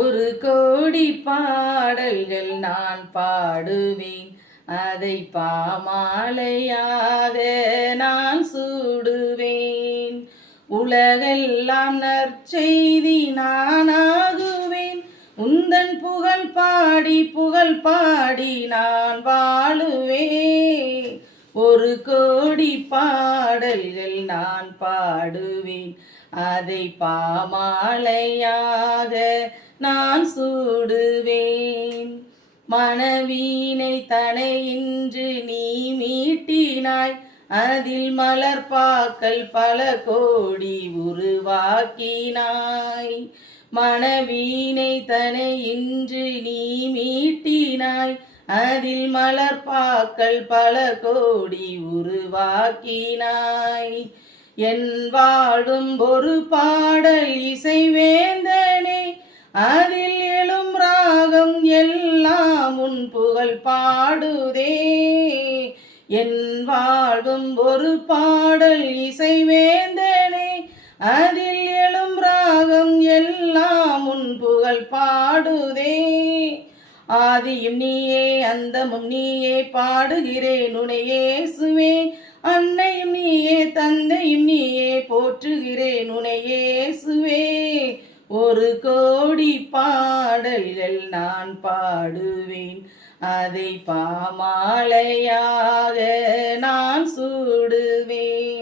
ஒரு கோடி பாடல்கள் நான் பாடுவேன், அதை பாமாலையாக நான் சூடுவேன். உலகெல்லாம் நற்செய்தி நானாகுவேன், உந்தன் புகழ் பாடி நான் வாழுவேன். ஒரு கோடி பாடல்கள் நான் பாடுவேன், அதை பாமாலையாக நான் சூடுவேன். மனவீனை தனை இன்று நீ மீட்டினாய், அதில் மலர்பாக்கள் பல கோடி உருவாக்கினாய். மனவீனை தனை இன்று நீ மீட்டினாய், அதில் மலர்பாக்கள் பல கோடி உருவாக்கினாய். என் வாழும் ஒரு பாடல் இசைவேந்தனே, அதில் எழும் ராகம் எல்லாம் உன் புகழ் பாடுதே. என் வாழ்வும் ஒரு பாடல் இசைவேந்தனே, அதில் எழும் ராகம் எல்லாம் உன் புகழ் பாடுதே. ஆதியும் நீயே அந்தமும் நீயே, பாடுகிறேன் உனை இயேசுவே. அன்னையும் நீயே தந்தையும் நீயே, போற்றுகிறேன் உனை இயேசுவே. ஒரு கோடி பாடல்கள் நான் பாடுவேன், அதை பாமாலையாக நான் சூடுவேன்.